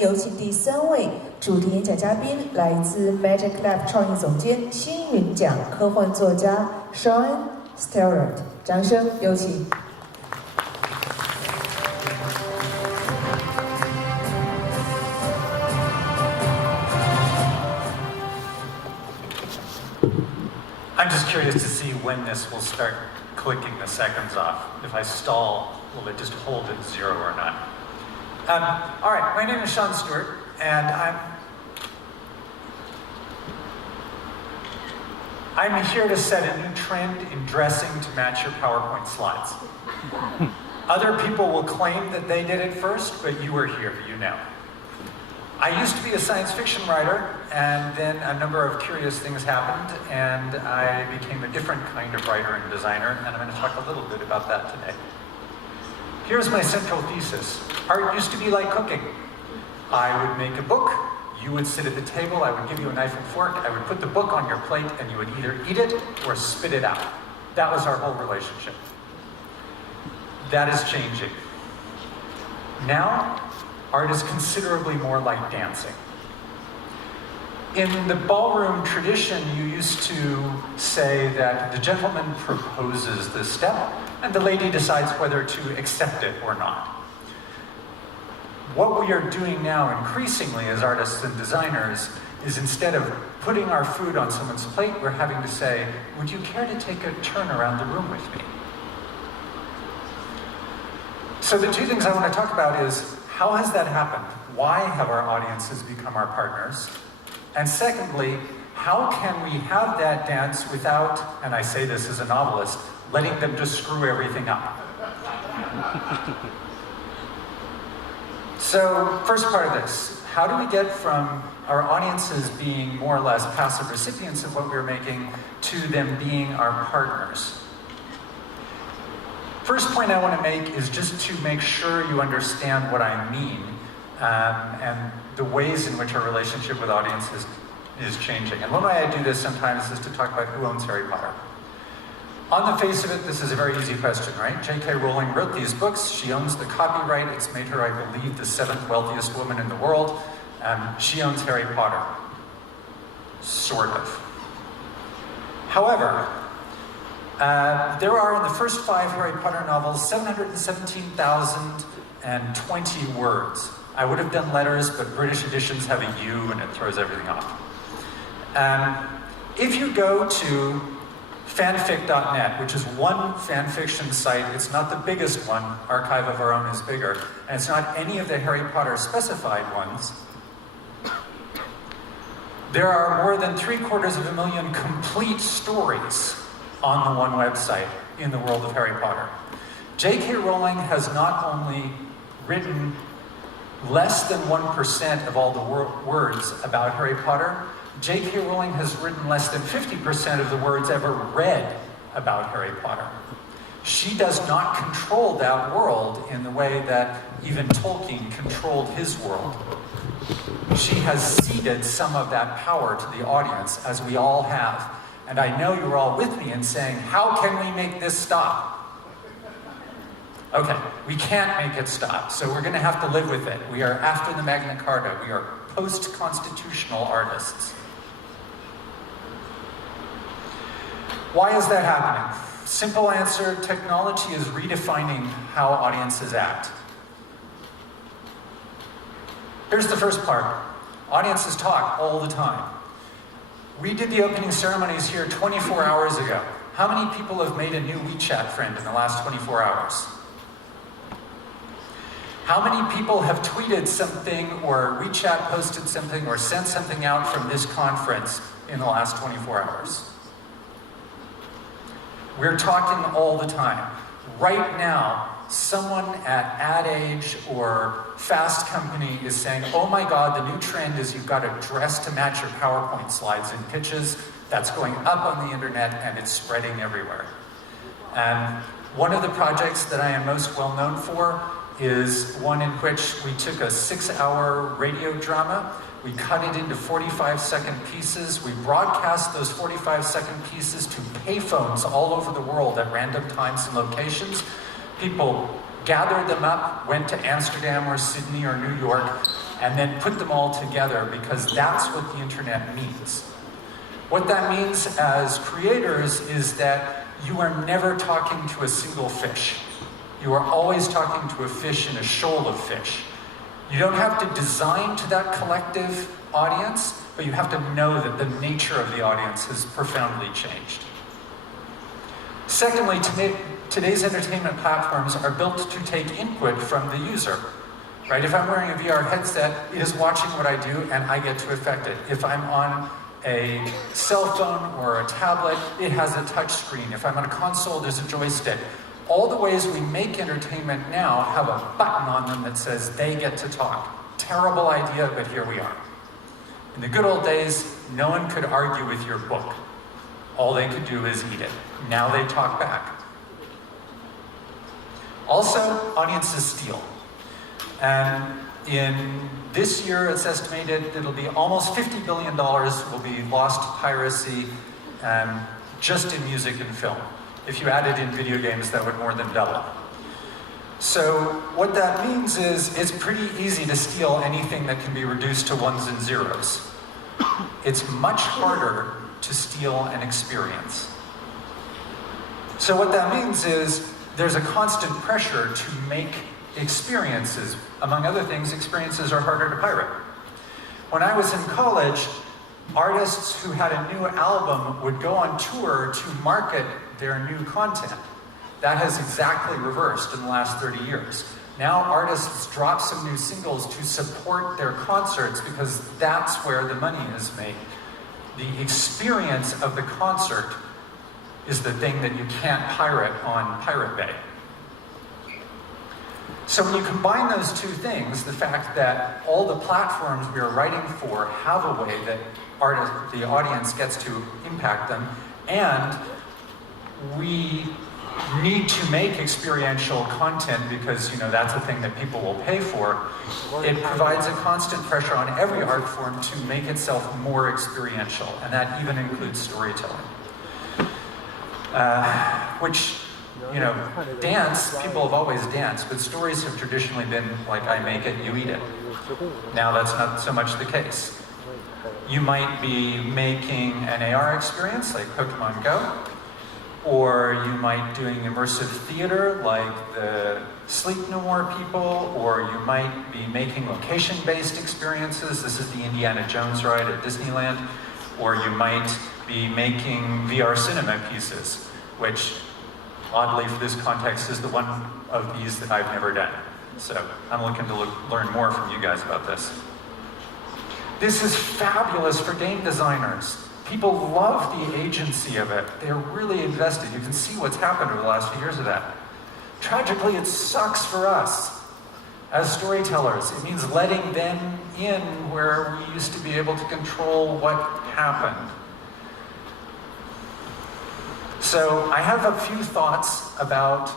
有请第3位主题演讲嘉宾，来自 Magic Lab 创意总监、星云奖科幻作家 Stewart， 掌声有请。I'm just curious to see when this will start clicking the seconds off. If I stall, will it just hold at 0 or not? All right, my name is Stewart, and I'm here to set a new trend in dressing to match your PowerPoint slides. Other people will claim that they did it first, but you were here, you know. I used to be a science fiction writer, and then a number of curious things happened, and I became a different kind of writer and designer, and I'm going to talk a little bit about that today. Here's my central thesis. Art used to be like cooking. I would make a book, you would sit at the table, I would give you a knife and fork, I would put the book on your plate, and you would either eat it or spit it out. That was our whole relationship. That is changing. Now, art is considerably more like dancing. In the ballroom tradition, you used to say that the gentleman proposes the step, and the lady decides whether to accept it or not. What we are doing now increasingly as artists and designers is instead of putting our food on someone's plate, we're having to say, would you care to take a turn around the room with me? So the two things I want to talk about is, how has that happened? Why have our audiences become our partners? And secondly, how can we have that dance without, and I say this as a novelist, letting them just screw everything up? So, first part of this, how do we get from our audiences being more or less passive recipients of what we're making to them being our partners? First point I want to make is just to make sure you understand what I mean and the ways in which our relationship with audiences is changing. And one way I do this sometimes is to talk about who owns Harry Potter. On the face of it, this is a very easy question, right? J.K. Rowling wrote these books. She owns the copyright. It's made her, I believe, the 7th wealthiest woman in the world. She owns Harry Potter. Sort of. However, there are, in the first 5 Harry Potter novels, 717,020 words. I would have done letters, but British editions have a U and it throws everything off. If you go to fanfic.net, which is one fanfiction site, it's not the biggest one, Archive of Our Own is bigger, and it's not any of the Harry Potter specified ones, there are more than 750,000 complete stories on the one website in the world of Harry Potter. J.K. Rowling has not only written less than 1% of all the words about Harry Potter, J.K. Rowling has written less than 50% of the words ever read about Harry Potter. She does not control that world in the way that even Tolkien controlled his world. She has ceded some of that power to the audience, as we all have. And I know you're all with me in saying, how can we make this stop? Okay, we can't make it stop, so we're going to have to live with it. We are after the Magna Carta. We are post-constitutional artists. Why is that happening? Simple answer, technology is redefining how audiences act. Here's the first part. Audiences talk all the time. We did the opening ceremonies here 24 hours ago. How many people have made a new WeChat friend in the last 24 hours? How many people have tweeted something or WeChat posted something or sent something out from this conference in the last 24 hours? We're talking all the time. Right now, someone at Ad Age or Fast Company is saying, oh my God, the new trend is you've got to dress to match your PowerPoint slides and pitches. That's going up on the internet and it's spreading everywhere. One of the projects that I am most well known for is one in which we took a 6-hour radio drama, we cut it into 45-second pieces, we broadcast those 45-second pieces to payphones all over the world at random times and locations. People gathered them up, went to Amsterdam or Sydney or New York, and then put them all together because that's what the internet means. What that means as creators is that you are never talking to a single fish. You are always talking to a fish in a shoal of fish. You don't have to design to that collective audience, but you have to know that the nature of the audience has profoundly changed. Secondly, today's entertainment platforms are built to take input from the user. Right? If I'm wearing a VR headset, it is watching what I do and I get to affect it. If I'm on a cell phone or a tablet, it has a touch screen. If I'm on a console, there's a joystick. All the ways we make entertainment now have a button on them that says they get to talk. Terrible idea, but here we are. In the good old days, no one could argue with your book. All they could do is eat it. Now they talk back. Also, audiences steal. And in this year, it's estimated it'll be almost $50 billion will be lost to piracy just in music and film. If you added in video games, that would more than double. So what that means is it's pretty easy to steal anything that can be reduced to ones and zeros. It's much harder to steal an experience. So what that means is there's a constant pressure to make experiences. Among other things, experiences are harder to pirate. When I was in college, artists who had a new album would go on tour to market their new content. That has exactly reversed in the last 30 years. Now artists drop some new singles to support their concerts because that's where the money is made. The experience of the concert is the thing that you can't pirate on Pirate Bay. So when you combine those two things, the fact that all the platforms we are writing for have a way that the audience gets to impact them, and we need to make experiential content because that's a thing that people will pay for, it provides a constant pressure on every art form to make itself more experiential, and that even includes storytelling. Which, dance, people have always danced, but stories have traditionally been like, I make it, you eat it. Now that's not so much the case. You might be making an AR experience like Pokemon Go, or you might doing immersive theater like the Sleep No More people, or you might be making location-based experiences. This is the Indiana Jones ride at Disneyland. Or you might be making VR cinema pieces, which, oddly for this context, is the one of these that I've never done. So I'm looking to learn more from you guys about this. This is fabulous for game designers. People love the agency of it. They're really invested. You can see what's happened over the last few years of that. Tragically, it sucks for us as storytellers. It means letting them in where we used to be able to control what happened. So I have a few thoughts about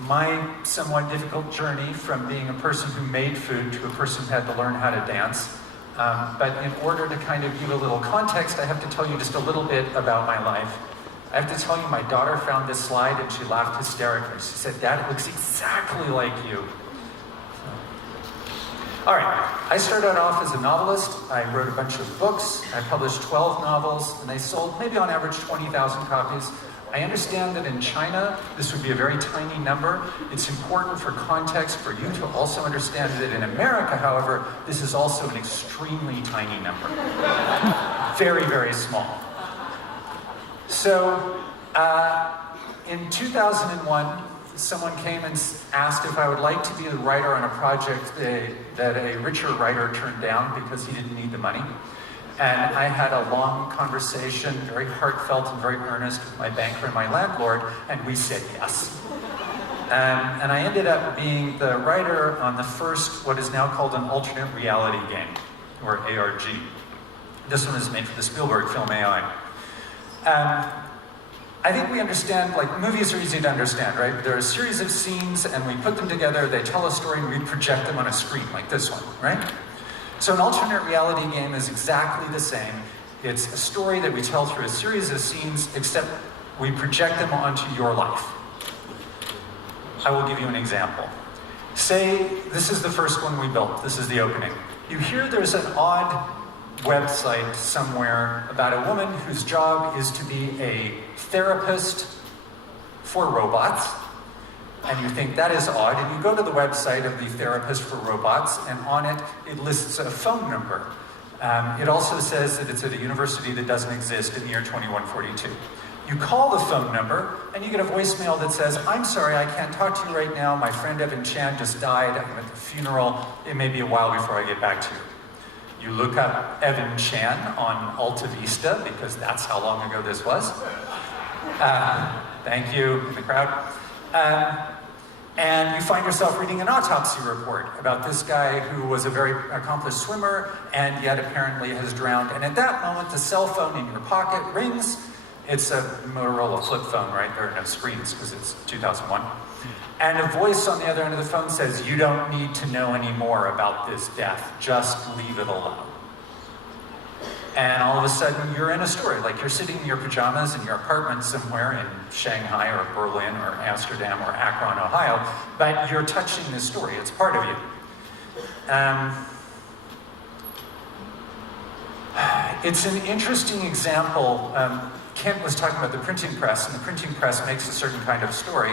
my somewhat difficult journey from being a person who made food to a person who had to learn how to dance. But in order to kind of give a little context, I have to tell you just a little bit about my life. I have to tell you, my daughter found this slide and she laughed hysterically. She said, "Dad, it looks exactly like you." All right, I started off as a novelist. I wrote a bunch of books. I published 12 novels, and they sold maybe on average 20,000 copies. I understand that in China, this would be a very tiny number. It's important for context for you to also understand that in America, however, this is also an extremely tiny number. Very, very small. So, in 2001, someone came and asked if I would like to be the writer on a project that a richer writer turned down because he didn't need the money. And I had a long conversation, very heartfelt and very earnest, with my banker and my landlord, and we said yes. And I ended up being the writer on the first, what is now called an alternate reality game, or ARG. This one is made for the Spielberg film AI. I think we understand, like, movies are easy to understand, right? There are a series of scenes, and we put them together, they tell a story, and we project them on a screen, like this one, right? So an alternate reality game is exactly the same. It's a story that we tell through a series of scenes, except we project them onto your life. I will give you an example. Say this is the first one we built. This is the opening. You hear there's an odd website somewhere about a woman whose job is to be a therapist for robots, and you think that is odd, and you go to the website of the therapist for robots, and on it, it lists a phone number. It also says that it's at a university that doesn't exist in the year 2142. You call the phone number, and you get a voicemail that says, I'm sorry, I can't talk to you right now. My friend Evan Chan just died. I'm at the funeral. It may be a while before I get back to you. You look up Evan Chan on Alta Vista, because that's how long ago this was. Thank you, in the crowd. And you find yourself reading an autopsy report about this guy who was a very accomplished swimmer and yet apparently has drowned. And at that moment, the cell phone in your pocket rings. It's a Motorola flip phone, right? There are no screens because it's 2001. And a voice on the other end of the phone says, you don't need to know any more about this death. Just leave it alone. And all of a sudden, you're in a story. Like you're sitting in your pajamas in your apartment somewhere in Shanghai or Berlin or Amsterdam or Akron, Ohio, but you're touching this story. It's part of you. It's an interesting example. Kent was talking about the printing press, and the printing press makes a certain kind of story.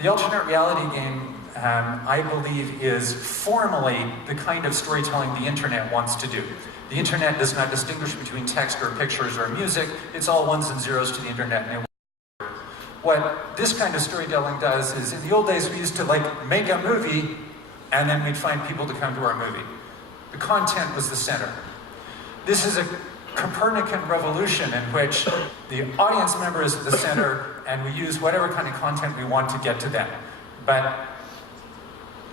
The alternate reality game, I believe, is formally the kind of storytelling the internet wants to do. The internet does not distinguish between text or pictures or music. It's all ones and zeros to the internet. And what this kind of storytelling does is, in the old days, we used to make a movie, and then we'd find people to come to our movie. The content was the center. This is a Copernican revolution in which the audience member is at the center, and we use whatever kind of content we want to get to them. But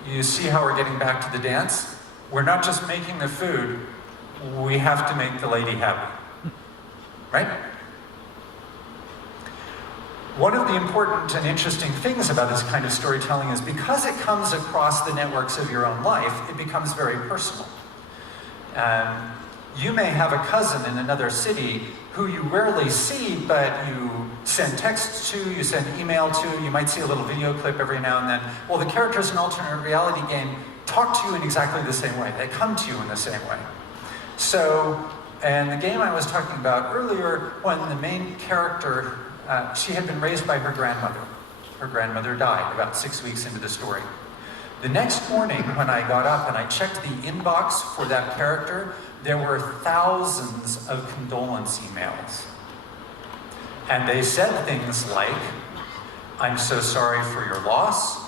you see how we're getting back to the dance? We're not just making the food, we have to make the lady happy, right? One of the important and interesting things about this kind of storytelling is because it comes across the networks of your own life, it becomes very personal. You may have a cousin in another city who you rarely see, but you send texts to, you send email to, you might see a little video clip every now and then. Well, the characters in an alternate reality game talk to you in exactly the same way. They come to you in the same way. So, and the game I was talking about earlier, when the main character, she had been raised by her grandmother. Her grandmother died about 6 weeks into the story. The next morning, when I got up and I checked the inbox for that character, there were thousands of condolence emails. And they said things like, I'm so sorry for your loss,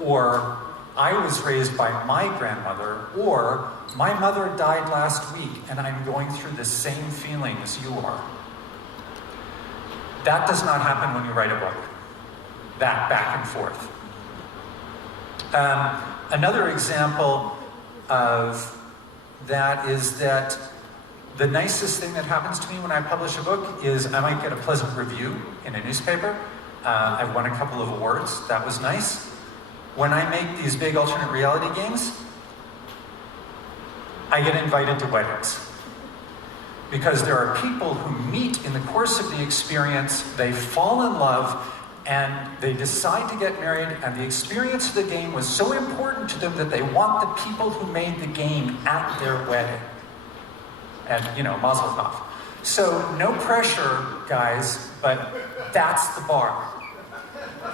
or I was raised by my grandmother, or my mother died last week and I'm going through the same feelings you are. That does not happen when you write a book. That back and forth. Another example of that is that the nicest thing that happens to me when I publish a book is I might get a pleasant review in a newspaper. I've won a couple of awards. That was nice. When I make these big alternate reality games, I get invited to weddings. Because there are people who meet in the course of the experience, they fall in love, and they decide to get married, and the experience of the game was so important to them that they want the people who made the game at their wedding. And, mazel tov. So, no pressure, guys, but that's the bar.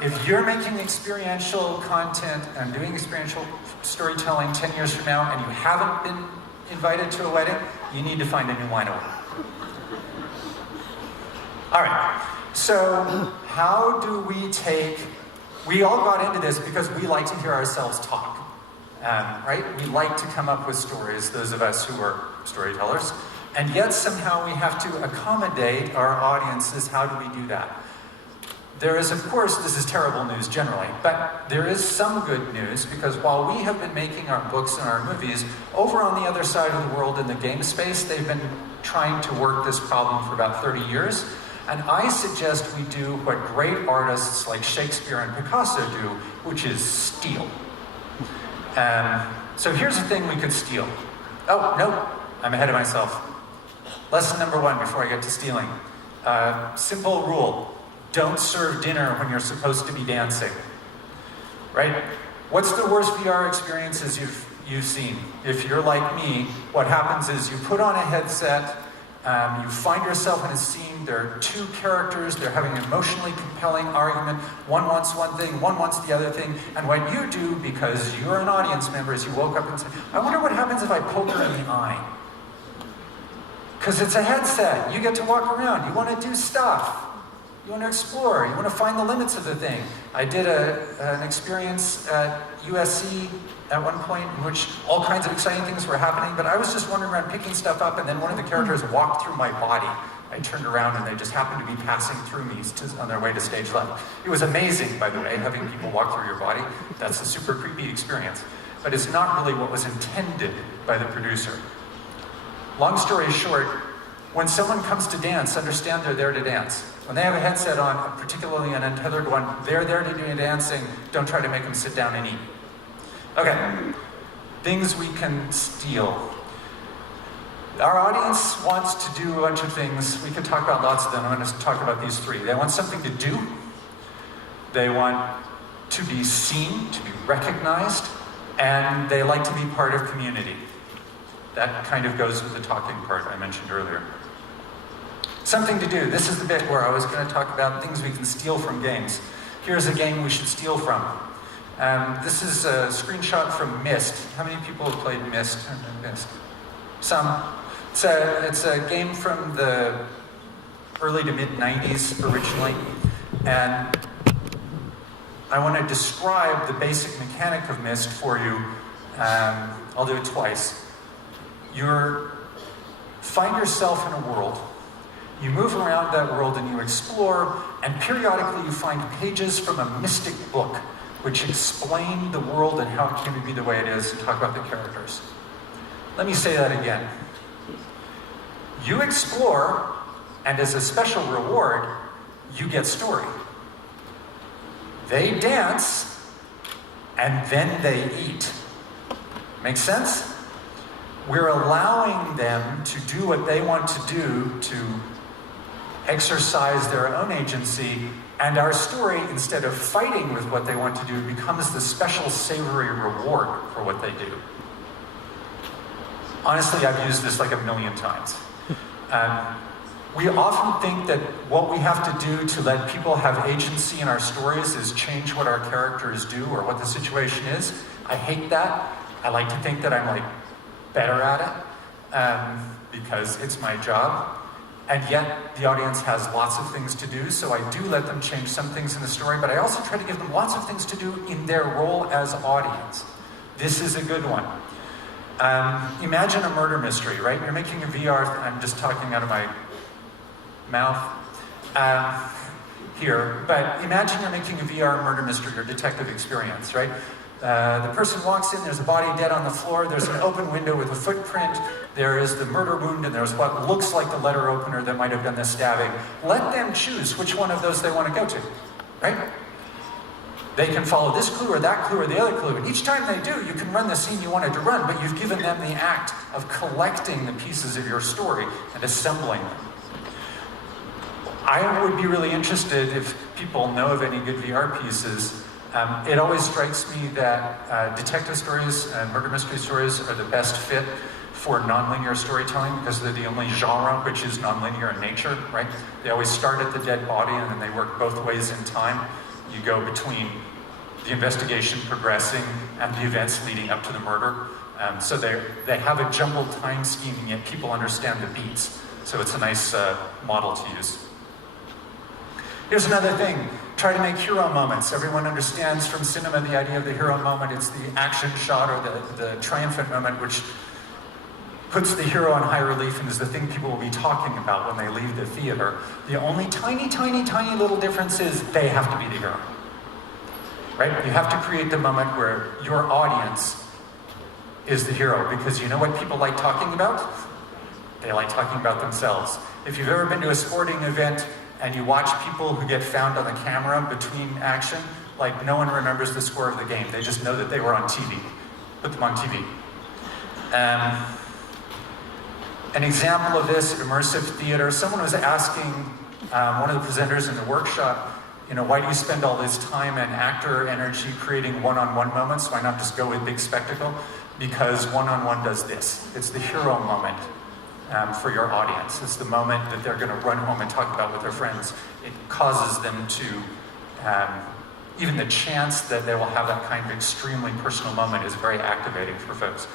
If you're making experiential content and doing experiential storytelling 10 years from now, and you haven't been invited to a wedding, you need to find a new line of work. All right, so how do we all got into this because we like to hear ourselves talk, right? We like to come up with stories, those of us who are storytellers, and yet somehow we have to accommodate our audiences. How do we do that? There is, of course, this is terrible news generally, but there is some good news because while we have been making our books and our movies, over on the other side of the world in the game space, they've been trying to work this problem for about 30 years. And I suggest we do what great artists like Shakespeare and Picasso do, which is steal. So here's the thing we could steal. Oh, no, I'm ahead of myself. Lesson number 1 before I get to stealing. Simple rule. Don't serve dinner when you're supposed to be dancing, right? What's the worst VR experiences you've you've seen. If you're like me, what happens is you put on a headset, you find yourself in a scene, there are two characters, they're having an emotionally compelling argument, one wants one thing, one wants the other thing, and what you do, because you're an audience member, is you woke up and said, I wonder what happens if I poke her in the eye. Because it's a headset, you get to walk around, you want to do stuff. You want to explore, you want to find the limits of the thing. I did an experience at USC at one point in which all kinds of exciting things were happening, but I was just wandering around picking stuff up, and then one of the characters walked through my body. I turned around and they just happened to be passing through me on their way to stage left. It was amazing, by the way, having people walk through your body. That's a super creepy experience. But it's not really what was intended by the producer. Long story short, when someone comes to dance, understand they're there to dance. When they have a headset on, particularly an untethered one, they're there to do dancing. Don't try to make them sit down and eat. Okay, things we can steal. Our audience wants to do a bunch of things. We could talk about lots of them. I'm going to talk about these three. They want something to do. They want to be seen, to be recognized, and they like to be part of community. That kind of goes with the talking part I mentioned earlier. Something to do. This is the bit where I was going to talk about things we can steal from games. Here's a game we should steal from. This is a screenshot from Myst. How many people have played Myst? Some. It's a game from the early to mid-90s originally. And I want to describe the basic mechanic of Myst for you. I'll do it twice. You find yourself in a world. You move around that world and you explore, and periodically you find pages from a mystic book which explain the world and how it came to be the way it is, and talk about the characters. Let me say that again. You explore, and as a special reward, you get story. They dance, and then they eat. Make sense? We're allowing them to do what they want to do to exercise their own agency, and our story, instead of fighting with what they want to do, becomes the special savory reward for what they do. Honestly, I've used this like a million times. We often think that what we have to do to let people have agency in our stories is change what our characters do or what the situation is. I hate that. I like to think that I'm like better at it because it's my job. And yet, the audience has lots of things to do, so I do let them change some things in the story, but I also try to give them lots of things to do in their role as audience. This is a good one. Imagine a murder mystery, right? You're making a VR, I'm just talking out of my mouth here, but imagine you're making a VR murder mystery or detective experience, right? The person walks in, there's a body dead on the floor, there's an open window with a footprint, there is the murder wound, and there's what looks like the letter opener that might have done the stabbing. Let them choose which one of those they want to go to, right? They can follow this clue or that clue or the other clue, and each time they do, you can run the scene you wanted to run, but you've given them the act of collecting the pieces of your story and assembling them. I would be really interested if people know of any good VR pieces. It always strikes me that detective stories and murder mystery stories are the best fit for nonlinear storytelling because they're the only genre which is nonlinear in nature, right? They always start at the dead body and then they work both ways in time. You go between the investigation progressing and the events leading up to the murder. So they have a jumbled time scheme, and yet people understand the beats. So it's a nice model to use. Here's another thing. Try to make hero moments. Everyone understands from cinema the idea of the hero moment. It's the action shot or the triumphant moment which puts the hero in high relief and is the thing people will be talking about when they leave the theater. The only tiny, tiny, tiny little difference is they have to be the hero. Right? You have to create the moment where your audience is the hero, because you know what people like talking about? They like talking about themselves. If you've ever been to a sporting event and you watch people who get found on the camera between action, like no one remembers the score of the game. They just know that they were on TV. Put them on TV. An example of this, immersive theater. Someone was asking one of the presenters in the workshop, You know, why do you spend all this time and actor energy creating one-on-one moments? Why not just go with big spectacle? Because one-on-one does this. It's the hero moment for your audience. It's the moment that they're going to run home and talk about with their friends. It causes them to, even the chance that they will have that kind of extremely personal moment is very activating for folks.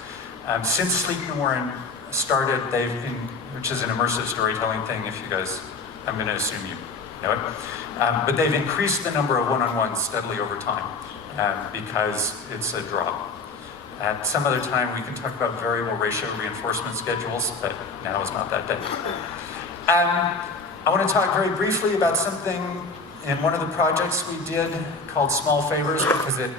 Since Sleep No More started, which is an immersive storytelling thing, if you guys, I'm going to assume you know it. But they've increased the number of one-on-ones steadily over time because it's a draw. At some other time, we can talk about variable ratio reinforcement schedules, but now is not that day. I want to talk very briefly about something in one of the projects we did called Small Favors, because it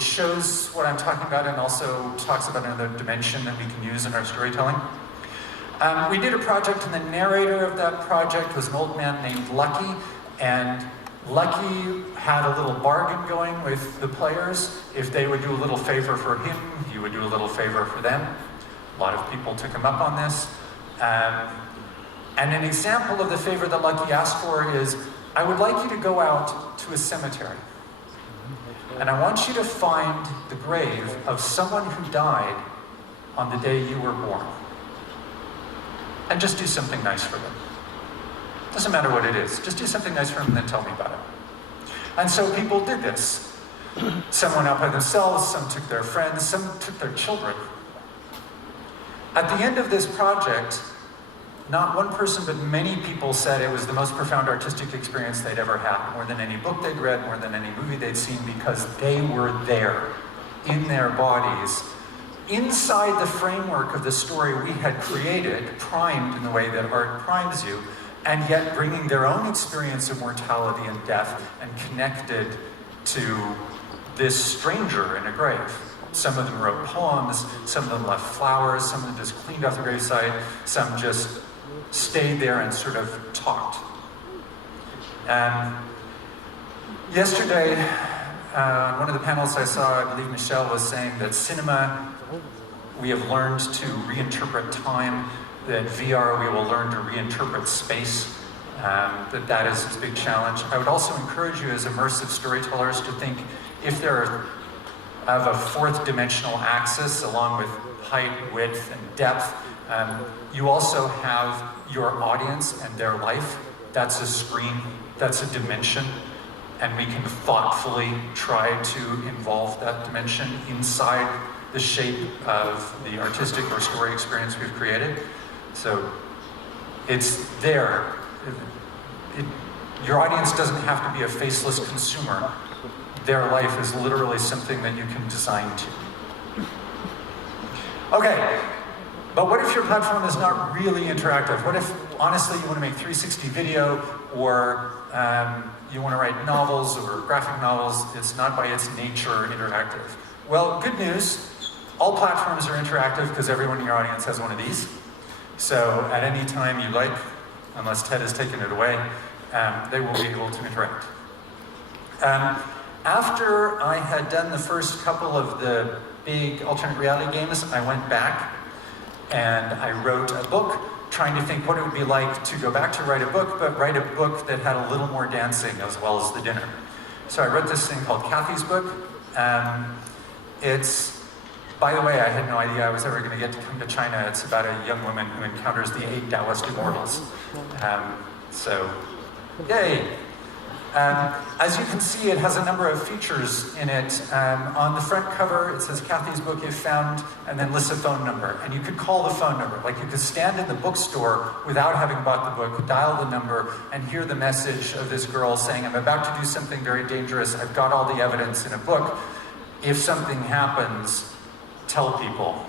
shows what I'm talking about and also talks about another dimension that we can use in our storytelling. We did a project, and the narrator of that project was an old man named Lucky, and Lucky had a little bargain going with the players. If they would do a little favor for him, he would do a little favor for them. A lot of people took him up on this. And an example of the favor that Lucky asked for is, I would like you to go out to a cemetery, and I want you to find the grave of someone who died on the day you were born. And just do something nice for them. Doesn't matter what it is. Just do something nice for them and then tell me about it. And so people did this. Some went out by themselves, some took their friends, some took their children. At the end of this project, not one person but many people said it was the most profound artistic experience they'd ever had, more than any book they'd read, more than any movie they'd seen, because they were there, in their bodies, inside the framework of the story we had created, primed in the way that art primes you, and yet bringing their own experience of mortality and death and connected to this stranger in a grave. Some of them wrote poems, some of them left flowers, some of them just cleaned off the gravesite, some just stayed there and sort of talked. Yesterday, on one of the panels I saw, I believe Michelle was saying that cinema, we have learned to reinterpret time, that VR, we will learn to reinterpret space, that is a big challenge. I would also encourage you as immersive storytellers to think, if there have a fourth dimensional axis along with height, width, and depth, you also have your audience and their life. That's a screen, that's a dimension, and we can thoughtfully try to involve that dimension inside the shape of the artistic or story experience we've created. So it's there. Your audience doesn't have to be a faceless consumer. Their life is literally something that you can design to. Okay, but what if your platform is not really interactive? What if, honestly, you want to make 360 video, or you want to write novels or graphic novels? It's not by its nature interactive. Well, good news. All platforms are interactive because everyone in your audience has one of these. So at any time you like, unless Ted has taken it away, they will be able to interact. After I had done the first couple of the big alternate reality games, I went back and I wrote a book, trying to think what it would be like to go back to write a book, but write a book that had a little more dancing as well as the dinner. So I wrote this thing called Kathy's book. By the way, I had no idea I was ever going to get to come to China. It's about a young woman who encounters the 8 Taoist immortals. So, yay! As you can see, it has a number of features in it. On the front cover, it says Kathy's book if found, and then lists a phone number. And you could call the phone number. Like you could stand in the bookstore without having bought the book, dial the number, and hear the message of this girl saying, I'm about to do something very dangerous. I've got all the evidence in a book. If something happens, tell people.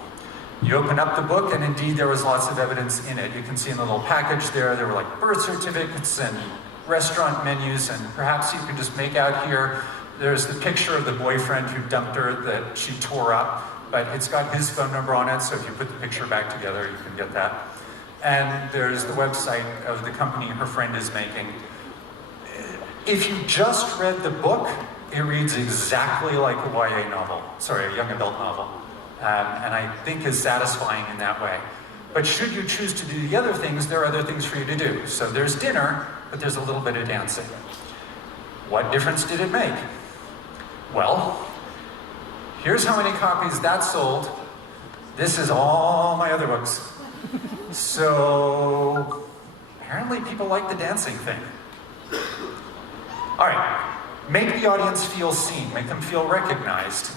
You open up the book, and indeed there was lots of evidence in it. You can see in the little package there were like birth certificates and restaurant menus, and perhaps you can just make out here, there's the picture of the boyfriend who dumped her that she tore up, but it's got his phone number on it, so if you put the picture back together, you can get that. And there's the website of the company her friend is making. If you just read the book, it reads exactly like a YA novel, sorry, a young adult novel. And I think is satisfying in that way. But should you choose to do the other things, there are other things for you to do. So there's dinner, but there's a little bit of dancing. What difference did it make? Well, here's how many copies that sold. This is all my other books. So, apparently people like the dancing thing. All right, make the audience feel seen, make them feel recognized.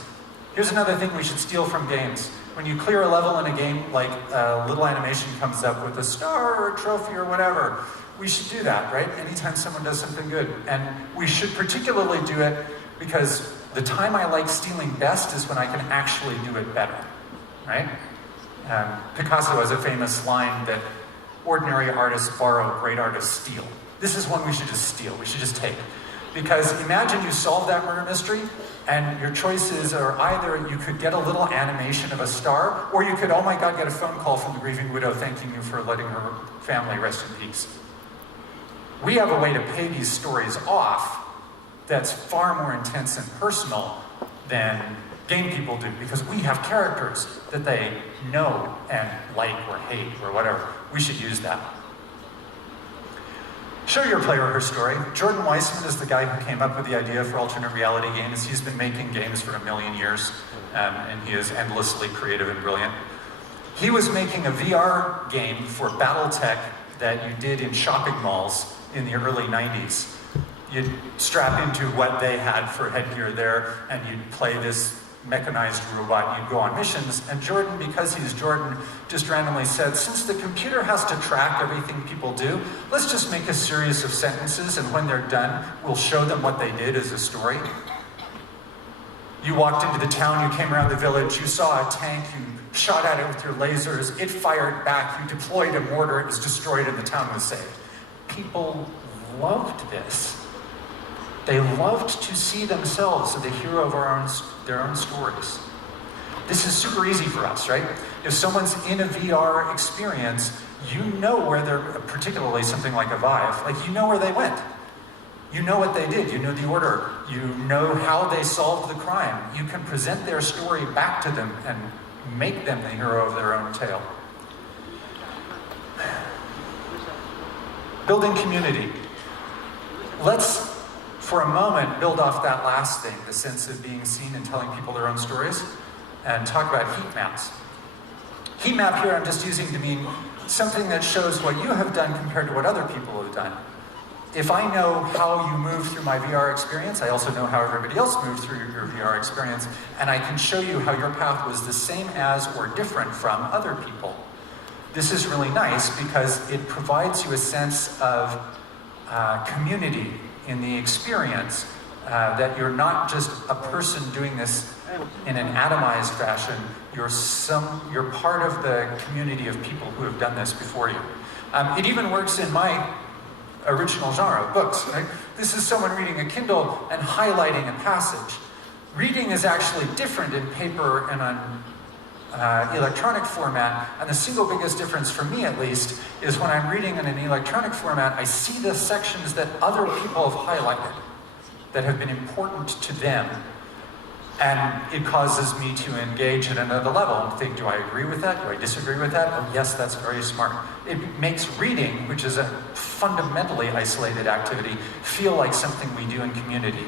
Here's another thing we should steal from games. When you clear a level in a game, like a little animation comes up with a star or a trophy or whatever, we should do that, right? Anytime someone does something good. And we should particularly do it because the time I like stealing best is when I can actually do it better, right? Picasso has a famous line that ordinary artists borrow, great artists steal. This is one we should just steal, we should just take. Because imagine you solve that murder mystery, and your choices are either you could get a little animation of a star, or you could, oh my God, get a phone call from the grieving widow thanking you for letting her family rest in peace. We have a way to pay these stories off that's far more intense and personal than game people do, because we have characters that they know and like or hate or whatever. We should use that. Show your player her story. Jordan Weissman is the guy who came up with the idea for alternate reality games. He's been making games for 1 million years, and he is endlessly creative and brilliant. He was making a VR game for BattleTech that you did in shopping malls in the early 90s. You'd strap into what they had for headgear there, and you'd play this mechanized robot, you'd go on missions, and Jordan, because he's Jordan, just randomly said, since the computer has to track everything people do, let's just make a series of sentences, and when they're done, we'll show them what they did as a story. You walked into the town, you came around the village, you saw a tank, you shot at it with your lasers, it fired back, you deployed a mortar, it was destroyed, and the town was saved. People loved this. They loved to see themselves as the hero of their own stories. This is super easy for us, right? If someone's in a VR experience, you know where they're, particularly something like a Vive, like you know where they went. You know what they did, you know the order, you know how they solved the crime. You can present their story back to them and make them the hero of their own tale. Building community. Let's, for a moment, build off that last thing, the sense of being seen and telling people their own stories, and talk about heat maps. Heat map here I'm just using to mean something that shows what you have done compared to what other people have done. If I know how you move through my VR experience, I also know how everybody else moved through your VR experience, and I can show you how your path was the same as or different from other people. This is really nice because it provides you a sense of community in the experience, that you're not just a person doing this in an atomized fashion, you're part of the community of people who have done this before you. It even works in my original genre, books, right? This is someone reading a Kindle and highlighting a passage. Reading is actually different in paper and on electronic format, and the single biggest difference for me at least is when I'm reading in an electronic format, I see the sections that other people have highlighted that have been important to them, and it causes me to engage at another level and think, do I agree with that? Do I disagree with that? Oh yes, that's very smart. It makes reading, which is a fundamentally isolated activity, feel like something we do in community.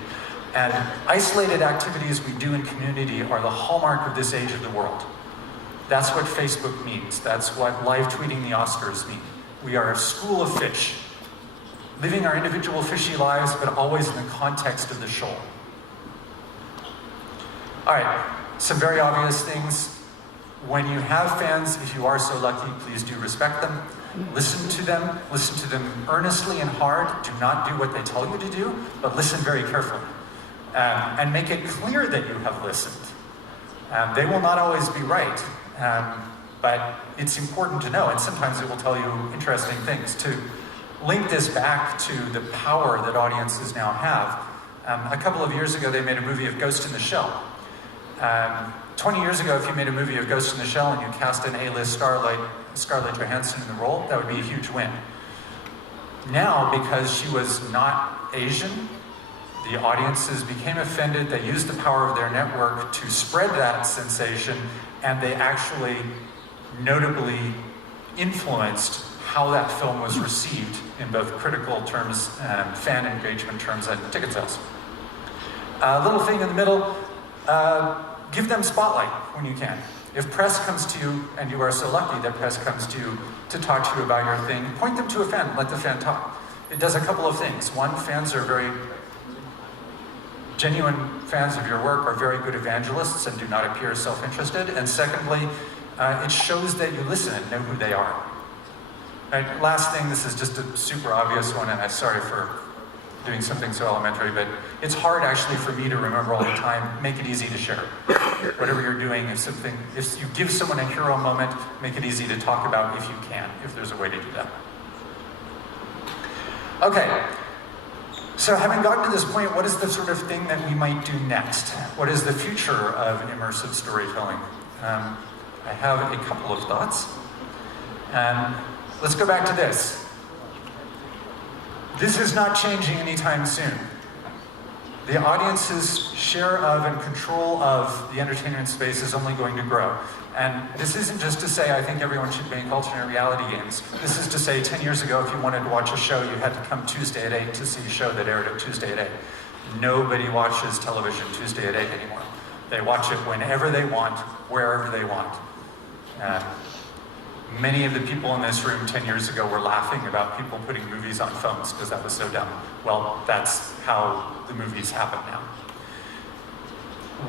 And isolated activities we do in community are the hallmark of this age of the world. That's what Facebook means. That's what live tweeting the Oscars mean. We are a school of fish, living our individual fishy lives, but always in the context of the shoal. All right, some very obvious things. When you have fans, if you are so lucky, please do respect them. Listen to them earnestly and hard. Do not do what they tell you to do, but listen very carefully. And make it clear that you have listened. They will not always be right. But it's important to know, and sometimes it will tell you interesting things. To link this back to the power that audiences now have, a couple of years ago they made a movie of Ghost in the Shell. 20 years ago, if you made a movie of Ghost in the Shell and you cast an A-list star like Scarlett Johansson in the role, that would be a huge win. Now, because she was not Asian, the audiences became offended. They used the power of their network to spread that sensation, and they actually notably influenced how that film was received in both critical terms, fan engagement terms, and ticket sales. A little thing in the middle, give them spotlight when you can. If press comes to you, and you are so lucky that press comes to you to talk to you about your thing, point them to a fan, let the fan talk. It does a couple of things. One, fans are very genuine fans of your work, are very good evangelists and do not appear self-interested. And secondly, it shows that you listen and know who they are. Right, last thing, this is just a super obvious one, and I'm sorry for doing something so elementary, but it's hard actually for me to remember all the time. Make it easy to share. Whatever you're doing, if you give someone a hero moment, make it easy to talk about if you can, if there's a way to do that. Okay, so having gotten to this point, what is the sort of thing that we might do next? What is the future of immersive storytelling? I have a couple of thoughts. Let's go back to this. This is not changing anytime soon. The audience's share of and control of the entertainment space is only going to grow. And this isn't just to say I think everyone should make alternate reality games. This is to say 10 years ago, if you wanted to watch a show, you had to come Tuesday at 8 to see a show that aired at Tuesday at 8. Nobody watches television Tuesday at 8 anymore. They watch it whenever they want, wherever they want. Many of the people in this room 10 years ago were laughing about people putting movies on phones because that was so dumb. Well, that's how the movies happen now.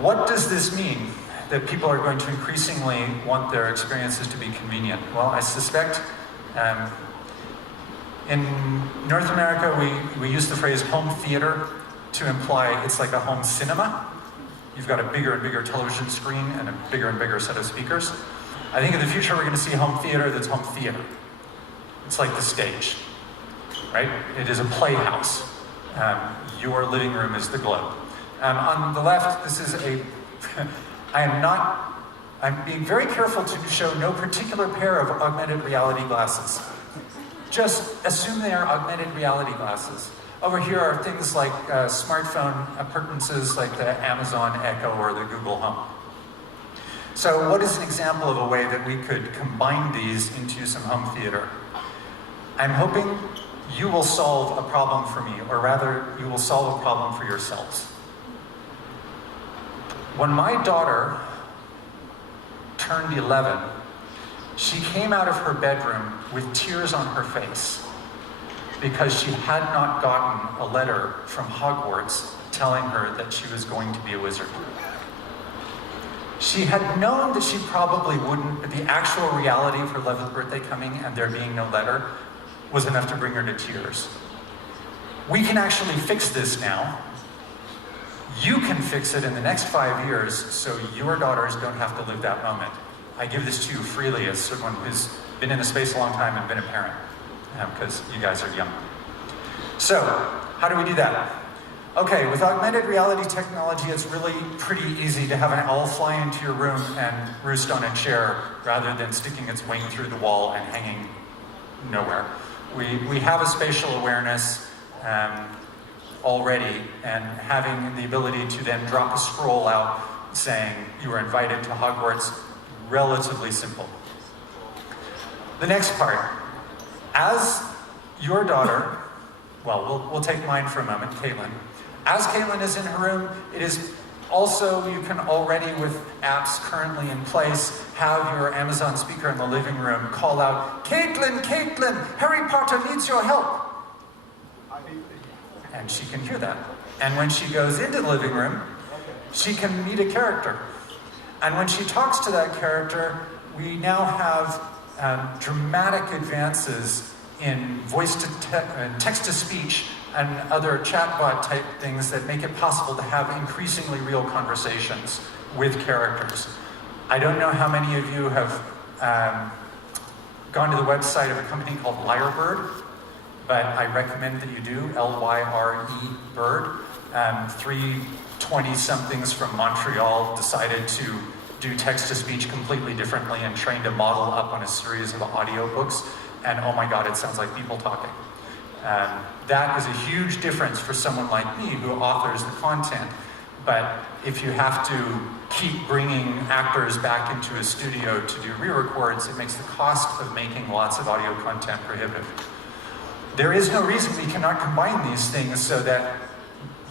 What does this mean? That people are going to increasingly want their experiences to be convenient? Well, I suspect in North America, we use the phrase home theater to imply it's like a home cinema. You've got a bigger and bigger television screen and a bigger and bigger set of speakers. I think in the future we're going to see home theater that's home theater. It's like the stage, right? It is a playhouse. Your living room is the globe. On the left, this is a... I'm being very careful to show no particular pair of augmented reality glasses. Just assume they are augmented reality glasses. Over here are things like smartphone appurtenances like the Amazon Echo or the Google Home. So what is an example of a way that we could combine these into some home theater? I'm hoping you will solve a problem for me, or rather, you will solve a problem for yourselves. When my daughter turned 11, she came out of her bedroom with tears on her face because she had not gotten a letter from Hogwarts telling her that she was going to be a wizard. She had known that she probably wouldn't, but the actual reality of her 11th birthday coming and there being no letter was enough to bring her to tears. We can actually fix this now. You can fix it in the next 5 years so your daughters don't have to live that moment. I give this to you freely as someone who's been in the space a long time and been a parent, because you guys are young. So, how do we do that? Okay, with augmented reality technology, it's really pretty easy to have an owl fly into your room and roost on a chair rather than sticking its wing through the wall and hanging nowhere. We have a spatial awareness already, and having the ability to then drop a scroll out saying you were invited to Hogwarts, relatively simple. The next part, as your daughter, well, we'll take mine for a moment, Caitlin. As Caitlin is in her room, it is also, you can already, with apps currently in place, have your Amazon speaker in the living room call out, "Caitlin, Caitlin, Harry Potter needs your help." And she can hear that. And when she goes into the living room, she can meet a character. And when she talks to that character, we now have dramatic advances in text-to-speech and other chatbot type things that make it possible to have increasingly real conversations with characters. I don't know how many of you have gone to the website of a company called Lyrebird, but I recommend that you do, L-Y-R-E Bird. 3 20-somethings from Montreal decided to do text-to-speech completely differently and trained a model up on a series of audiobooks, and oh my God, it sounds like people talking. That is a huge difference for someone like me who authors the content. But if you have to keep bringing actors back into a studio to do re-records, it makes the cost of making lots of audio content prohibitive. There is no reason we cannot combine these things so that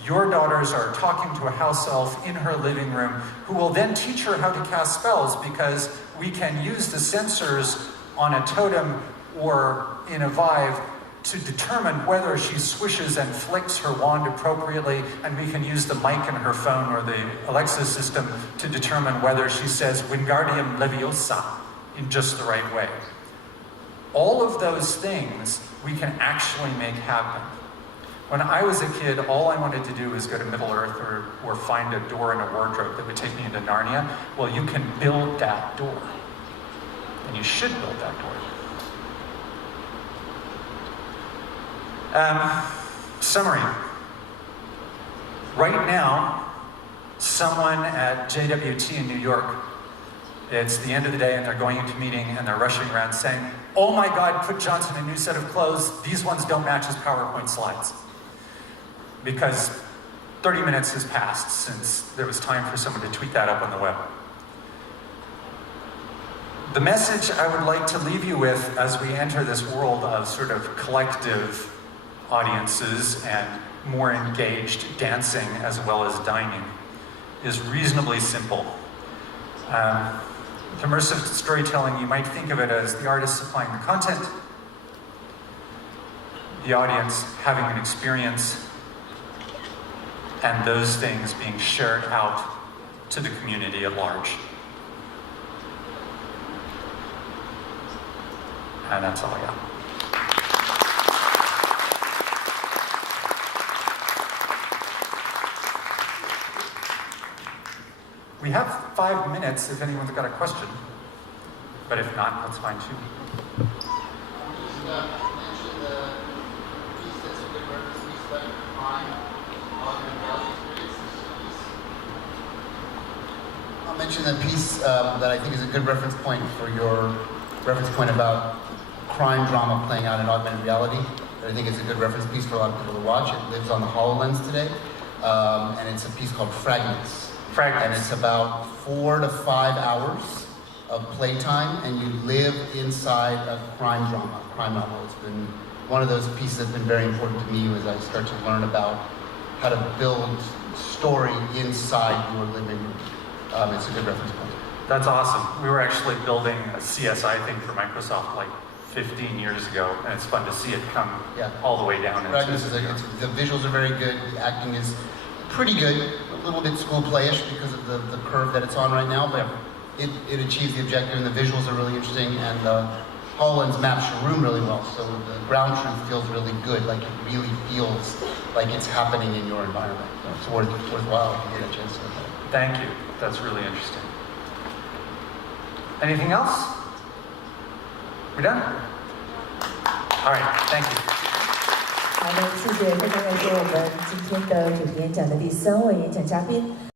your daughters are talking to a house elf in her living room who will then teach her how to cast spells, because we can use the sensors on a totem or in a Vive to determine whether she swishes and flicks her wand appropriately, and we can use the mic in her phone or the Alexa system to determine whether she says Wingardium Leviosa in just the right way. All of those things we can actually make happen. When I was a kid, all I wanted to do was go to Middle Earth or find a door in a wardrobe that would take me into Narnia. Well, you can build that door. And you should build that door. Summary. Right now, someone at JWT in New York, it's the end of the day and they're going into a meeting and they're rushing around saying, "Oh my God, put Johnson a new set of clothes. These ones don't match his PowerPoint slides." Because 30 minutes has passed since there was time for someone to tweet that up on the web. The message I would like to leave you with as we enter this world of sort of collective audiences and more engaged dancing as well as dining is reasonably simple. With immersive storytelling, you might think of it as the artist supplying the content, the audience having an experience, and those things being shared out to the community at large. And that's all I got. We have 5 minutes if anyone's got a question, but if not, that's fine too. I'll mention the piece that I think is a good reference point for your reference point about crime drama playing out in augmented reality. I think it's a good reference piece for a lot of people to watch. It lives on the HoloLens today, and it's a piece called Fragments. And it's about 4 to 5 hours of playtime, and you live inside a crime drama, crime novel. It's been one of those pieces that's been very important to me as I start to learn about how to build story inside your living room. It's a good reference point. That's awesome. We were actually building a CSI thing for Microsoft like 15 years ago, and it's fun to see it come all the way down. The visuals are very good. The acting is pretty good. A little bit school playish because of the curve that it's on right now, but it achieves the objective, and the visuals are really interesting, and HoloLens maps your room really well, so the ground truth feels really good, like it really feels like it's happening in your environment. So it's worthwhile if you get a chance to look at it. Thank you. That's really interesting. Anything else? We done? All right. Thank you. 好的，谢谢非常感谢我们今天的主题演讲的第3位演讲嘉宾。